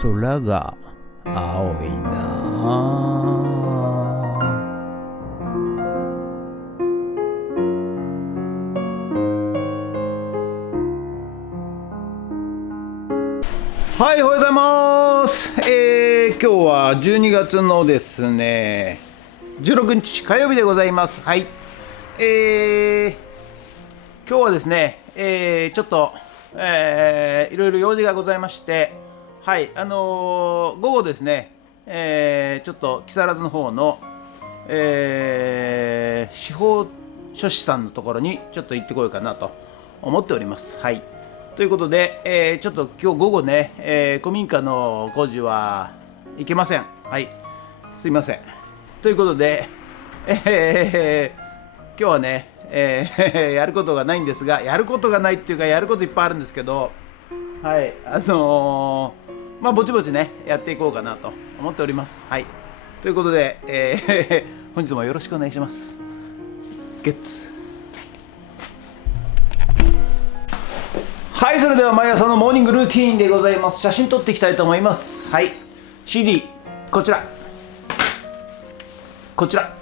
空が青いな。はい、おはようございます。今日は12月のですね16日火曜日でございます。はい、今日はですね、ちょっと、いろいろ用事がございまして、はい、午後ですね、ちょっと木更津の方の、司法書士さんのところにちょっと行ってこようかなと思っております。はい、ということで、ちょっと今日午後ね、古民家の工事は行けません。はい、すいません。ということで、今日はね、やることがないんですが、やることがないっていうか、やることいっぱいあるんですけど、はい、ぼちぼちね、やっていこうかなと思っております。はい、ということで、本日もよろしくお願いします。ゲッツ。はい、それでは毎朝のモーニングルーティーンでございます。写真撮っていきたいと思います。はい、 CD こちら、こちら、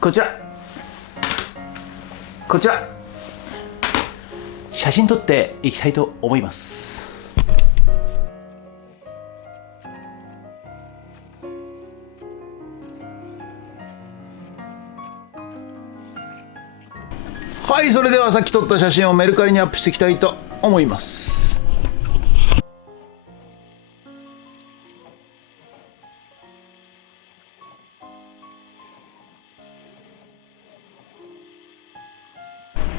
こちら、こちら、写真撮っていきたいと思います。はい、それではさっき撮った写真をメルカリにアップしていきたいと思います。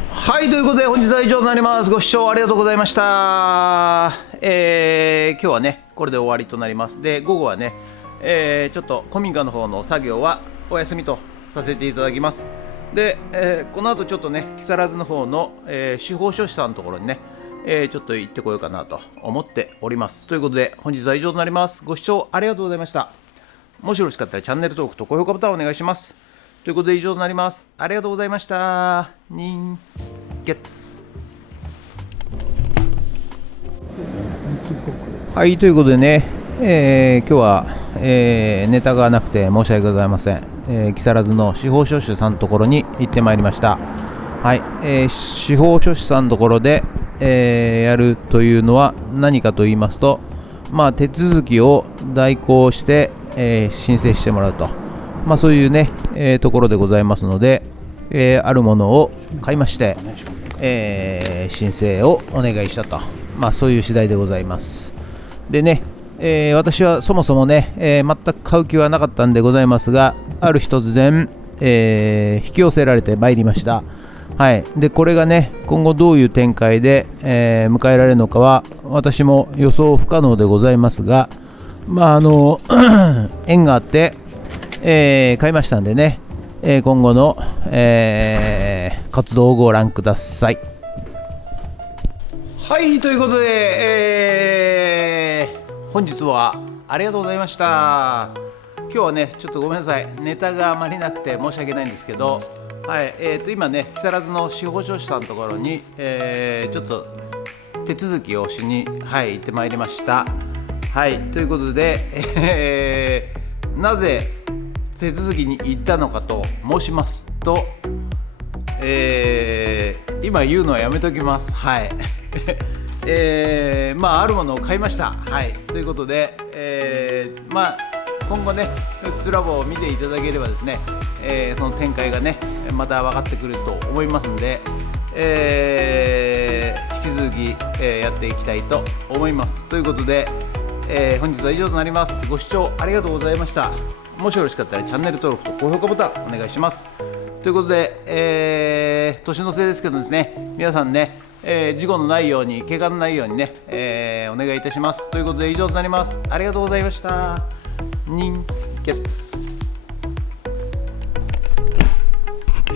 はい、ということで本日は以上となります。ご視聴ありがとうございました。今日はねこれで終わりとなります。で、午後はね、ちょっと古民家の方の作業はお休みとさせていただきます。で、この後ちょっとね木更津の方の、司法書士さんのところにね、ちょっと行ってこようかなと思っております。ということで本日は以上となります。ご視聴ありがとうございました。もしよろしかったらチャンネル登録と高評価ボタンをお願いします。ということで以上となります。ありがとうございました。人ゲッツ。はい、ということでね、今日は、ネタがなくて申し訳ございません。木更津の司法書士さんのところに行ってまいりました。はい、司法書士さんのところで、やるというのは何かと言いますと、手続きを代行して、申請してもらうと、そういうね、ところでございますので、あるものを買いまして、申請をお願いしたと、そういう次第でございます。でね、私はそもそもね、全く買う気はなかったんでございますが、ある日突然、引き寄せられてまいりました。はい、でこれがね今後どういう展開で、迎えられるのかは私も予想不可能でございますが、縁があって、買いましたんでね、今後の、活動をご覧ください。はい、ということで、本日はありがとうございました。今日はねちょっとごめんなさい、ネタがあまりなくて申し訳ないんですけど、はい、今ね木更津の司法書士さんのところに、ちょっと手続きをしに、はい、行ってまいりました。はい、ということで、なぜ手続きに行ったのかと申しますと、今言うのはやめときます。はい、あるものを買いました。はい、ということで、今後ねフッツラボを見ていただければですね、その展開がねまた分かってくると思いますので、引き続き、やっていきたいと思います。ということで、本日は以上となります。ご視聴ありがとうございました。もしよろしかったらチャンネル登録と高評価ボタンお願いします。ということで、年のせいですけどですね、皆さんね、事故のないように、怪我のないようにね、お願いいたします。ということで以上となります。ありがとうございました。人決